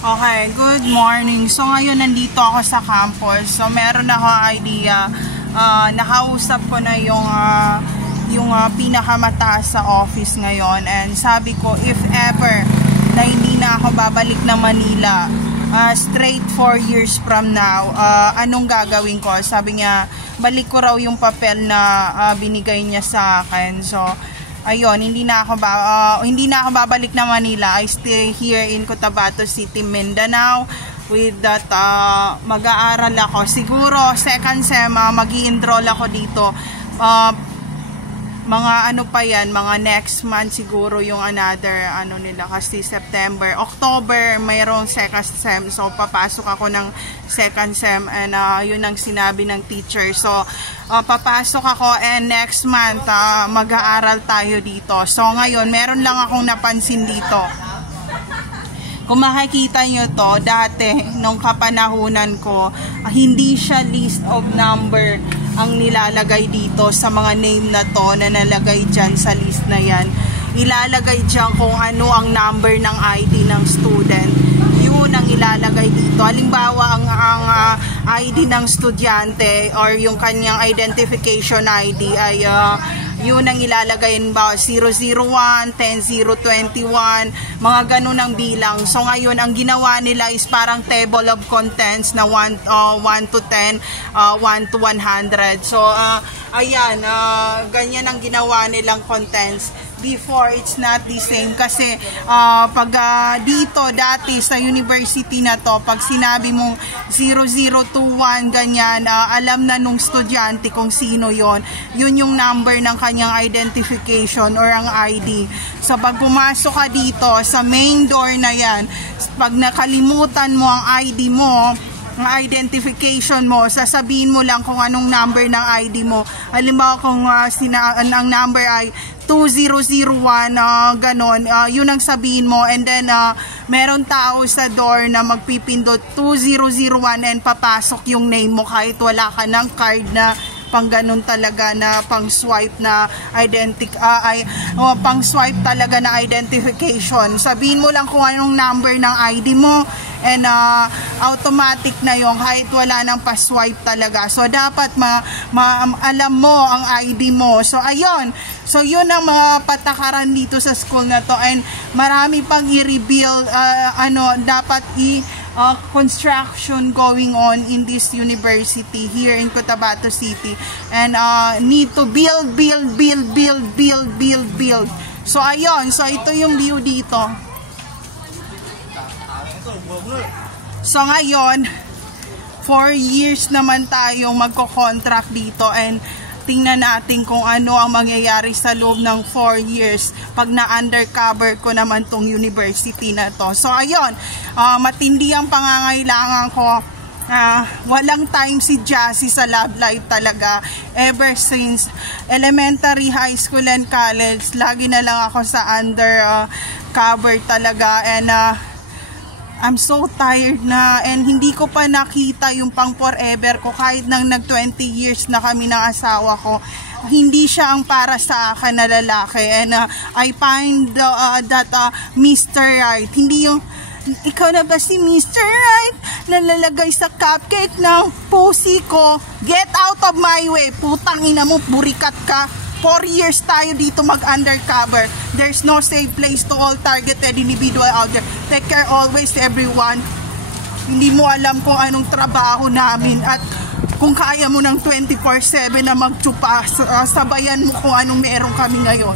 Okay, good morning. So ngayon nandito ako sa campus. So meron ako idea. Nakausap ko na yung pinakamataas sa office ngayon. And sabi ko, if ever na hindi na ako babalik na Manila, straight 4 years from now, anong gagawin ko? Sabi niya, balik ko raw yung papel na binigay niya sa akin. So ayun, hindi na ako babalik na Manila. I stay here in Cotabato City, Mindanao. With that, mag-aaral ako. Siguro second sem, mag-i-enroll ako dito. Mga ano pa yan, mga next month siguro yung another nila, kasi September, October mayroong second sem. So papasok ako ng second sem, and yun ang sinabi ng teacher. So papasok ako, and next month mag-aaral tayo dito. So ngayon meron lang akong napansin dito. Kung makikita nyo to, dati nung kapanahunan ko, hindi siya list of number ang nilalagay dito sa mga name na to na nalagay dyan sa list na yan. Ilalagay dyan kung ano ang number ng ID ng student. Yun ang ilalagay dito. Halimbawa, ang ID ng estudyante or yung kanyang identification ID ay yun ang ilalagay ba 001, 10021, mga ganun ang bilang. So ngayon ang ginawa nila is parang table of contents na 1 to 10, 1 to 100. So ayan, ganyan ang ginawa nilang contents. Before, it's not the same kasi pag dito dati sa university na to, pag sinabi mong 0021 ganyan, alam na nung estudyante kung sino yon. Yun yung number ng kanyang identification or ang ID. So pag pumasok ka dito sa main door na yan, pag nakalimutan mo ang ID mo, ang identification mo, sasabihin mo lang kung anong number ng ID mo. Halimbawa kung ang number ay 2001, ganon, yun ang sabihin mo, and then meron tao sa door na magpipindot 2001 and papasok yung name mo kahit wala ka ng card na pang ganun talaga na pang swipe na pang swipe talaga na identification. Sabihin mo lang kung anong number ng ID mo, and automatic na yung kahit wala nang pa-swipe talaga. So dapat alam mo ang ID mo. So ayun, so yun ang mga patakaran dito sa school na to, and marami pang i-rebuild, dapat construction going on in this university here in Cotabato City, and need to build. So ayun, so ito yung view dito. So ngayon 4 years naman tayong magko-contract dito, and tingnan natin kung ano ang mangyayari sa loob ng 4 years pag na-undercover ko naman tong university na to. So ayun, matindi ang pangangailangan ko. Walang time si Jassy sa love life talaga. Ever since elementary, high school, and college, lagi na lang ako sa undercover talaga, and I'm so tired na, and hindi ko pa nakita yung pang forever ko kahit nang nag 20 years na kami ng asawa ko. Hindi siya ang para sa akin na lalaki, and I find that Mr. Right, hindi yung ikaw na ba si Mr. Right na lalagay sa cupcake ng pusi ko? Get out of my way, putang ina mo, burikat ka. 4 years tayo dito mag-undercover. There's no safe place to all targeted individual out there. Take care always, everyone. Hindi mo alam kung anong trabaho namin, at kung kaya mo ng 24/7 na magtsupa, sabayan mo kung anong meron kami ngayon.